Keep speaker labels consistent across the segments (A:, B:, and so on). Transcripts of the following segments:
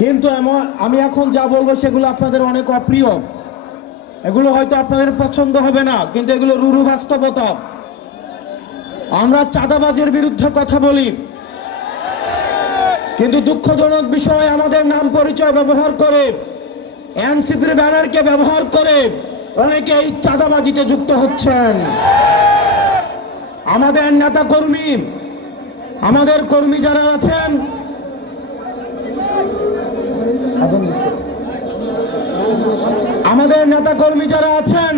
A: কিন্তু আমি এখন যা বলব সেগুলো আপনাদের অনেক অপ্রিয়। এগুলো হয়তো আপনাদের পছন্দ হবে না, কিন্তু এগুলো রুরু বাস্তবতা। আমরা চাঁদাবাজের বিরুদ্ধে কথা বলি। কিন্তু দুঃখজনক বিষয়, আমাদের নাম পরিচয় ব্যবহার করে, এনসিপির ব্যানারকে ব্যবহার করে অনেকে এই চাঁদাবাজিতে যুক্ত হচ্ছেন। আমাদের নেতা কর্মী আমাদের কর্মী যারা আছেন আমাদের নেতা কর্মী যারা আছেন,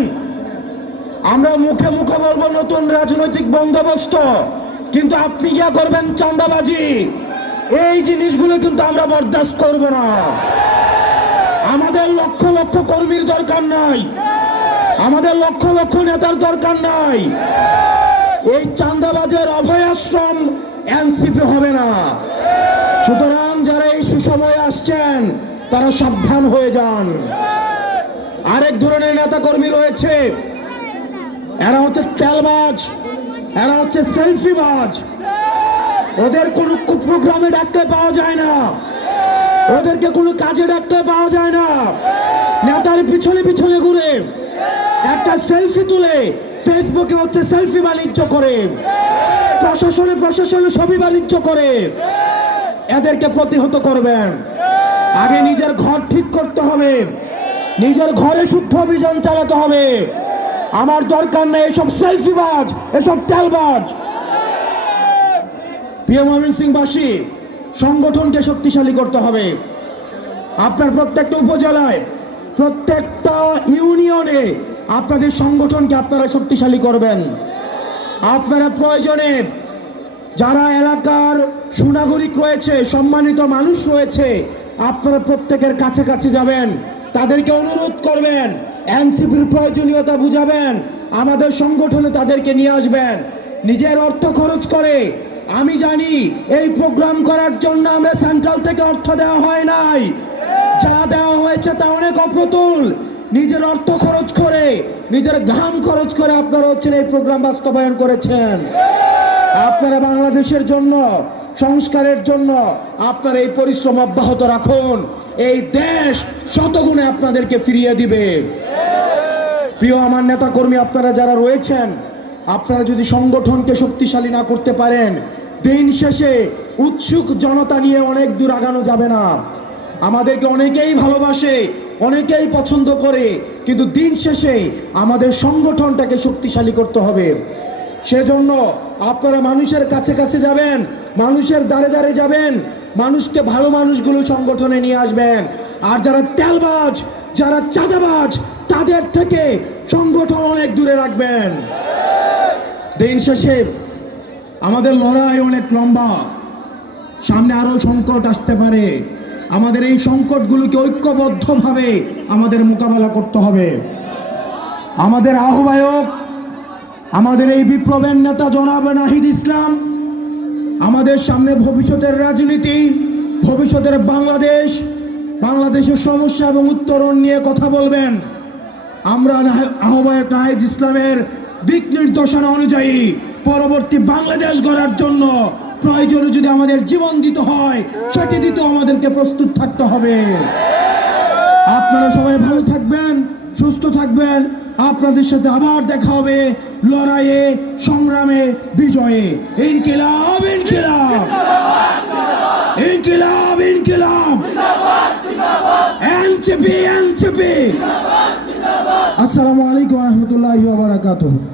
A: আমরা মুখে মুখে বলব নতুন রাজনৈতিক বন্দোবস্ত, কিন্তু আপনি যা করবেন চাঁদাবাজি। এই জিনিসগুলো কিন্তু আমরা বরদাস্ত করব না। আমাদের লক্ষ লক্ষ কর্মীর দরকার নাই। আমাদের লক্ষ লক্ষ নেতার দরকার নাই। এই চাঁদাবাজের অভয়াশ্রম এনসিপি হবে না। সুতরাং যারা এই সুসময়ে আসছেন, তারা সাবধান হয়ে যান। আরেক ধরনের নেতা কর্মী রয়েছে। এরা হচ্ছে তেলবাজ, এরা হচ্ছে সেলফিবাজ। ওদের কোনো প্রোগ্রামে ডাকতে পাওয়া যায় না। ওদেরকে কোনো কাজে ডাকতে পাওয়া যায় না। নেতার পিছনে পিছনে ঘুরে একটা সেলফি তুলে ফেসবুকে হচ্ছে সেলফি বাণিজ্য করে। প্রশাসনে প্রশাসনে ছবি বাণিজ্য করে। এদেরকে প্রতিহত করবেন। আগে নিজের ঘর ঠিক করতে হবে। নিজের ঘরে শুদ্ধ অভিযান চালাতে হবে। আমার দরকার নেই এসব সেলফিবাজ, এসব তেলবাজ। প্রিয় ময়মন সিংবাসী সংগঠনকে শক্তিশালী করতে হবে। আপনার প্রত্যেকটা উপজেলায়, প্রত্যেকটা ইউনিয়নে আপনাদের সংগঠনকে আপনারা শক্তিশালী করবেন। আপনারা প্রয়োজনে যারা এলাকার সুনাগরিক রয়েছে, সম্মানিত মানুষ রয়েছে, আপনারা প্রত্যেকের কাছে কাছে যাবেন। তাদেরকে অনুরোধ করবেন, এনসিপির প্রয়োজনীয়তা বুঝাবেন, আমাদের সংগঠনে তাদেরকে নিয়ে আসবেন। নিজের অর্থ খরচ করে, আমি জানি এই প্রোগ্রাম করার জন্য আমরা সেন্ট্রাল থেকে অর্থ দেওয়া হয় নাই। যা দেওয়া হয়েছে তা অনেক অপ্রতুল। নিজের অর্থ খরচ করে, নিজের ঘাম খরচ করে আপনারা হচ্ছেন এই প্রোগ্রাম বাস্তবায়ন করেছেন। আপনারা বাংলাদেশের জন্য সংস্কারের জন্য আপনার এই পরিশ্রম অব্যাহত রাখুন। এই দেশ শতগুণে আপনাদেরকে ফিরিয়ে দিবে। প্রিয় আমার নেতা কর্মী আপনারা যারা রয়েছেন, আপনারা যদি সংগঠনকে শক্তিশালী না করতে পারেন, দিন শেষে উৎসুক জনতা নিয়ে অনেক দূর আগানো যাবে না। আমাদেরকে অনেকেই ভালোবাসে, অনেকেই পছন্দ করে, কিন্তু দিন শেষে আমাদের সংগঠনটাকে শক্তিশালী করতে হবে। সেজন্য আপনারা মানুষের কাছে কাছে যাবেন, মানুষের দ্বারে দ্বারে যাবেন, মানুষকে ভালো মানুষগুলো সংগঠনে নিয়ে আসবেন। আর যারা তেলবাজ, যারা চাঁদাবাজ, তাদের থেকে সংগঠন অনেক দূরে রাখবেন। দিন শেষে আমাদের লড়াই অনেক লম্বা। সামনে আরও সংকট আসতে পারে। আমাদের এই সংকটগুলোকে ঐক্যবদ্ধভাবে আমাদের মোকাবেলা করতে হবে। আমাদের আহ্বায়ক আমাদের এই বিপ্লবের নেতা জনাব নাহিদ ইসলাম, আমাদের সামনে ভবিষ্যতের রাজনীতি, ভবিষ্যতের বাংলাদেশ, বাংলাদেশের সমস্যা এবং উত্তরণ নিয়ে কথা বলবেন। আমরা আহ্বায়ক নাহিদ ইসলামের দিক নির্দেশনা অনুযায়ী পরবর্তী বাংলাদেশ গড়ার জন্য প্রয়োজনে যদি আমাদের জীবন দিতে হয়, সেটি দিতেও আমাদেরকে প্রস্তুত থাকতে হবে। আপনারা সবাই ভালো থাকবেন, সুস্থ থাকবেন। আপনাদের সাথে আবার দেখা হবে লড়াইয়ে, সংগ্রামে, বিজয়ে। ইনকিলাব ইনকিলাব। ইনকিলাব ইনকিলাব। এনসিপি এনসিপি আসসালামু আলাইকুম রহমতুল্লাহ বারাকাতুহ।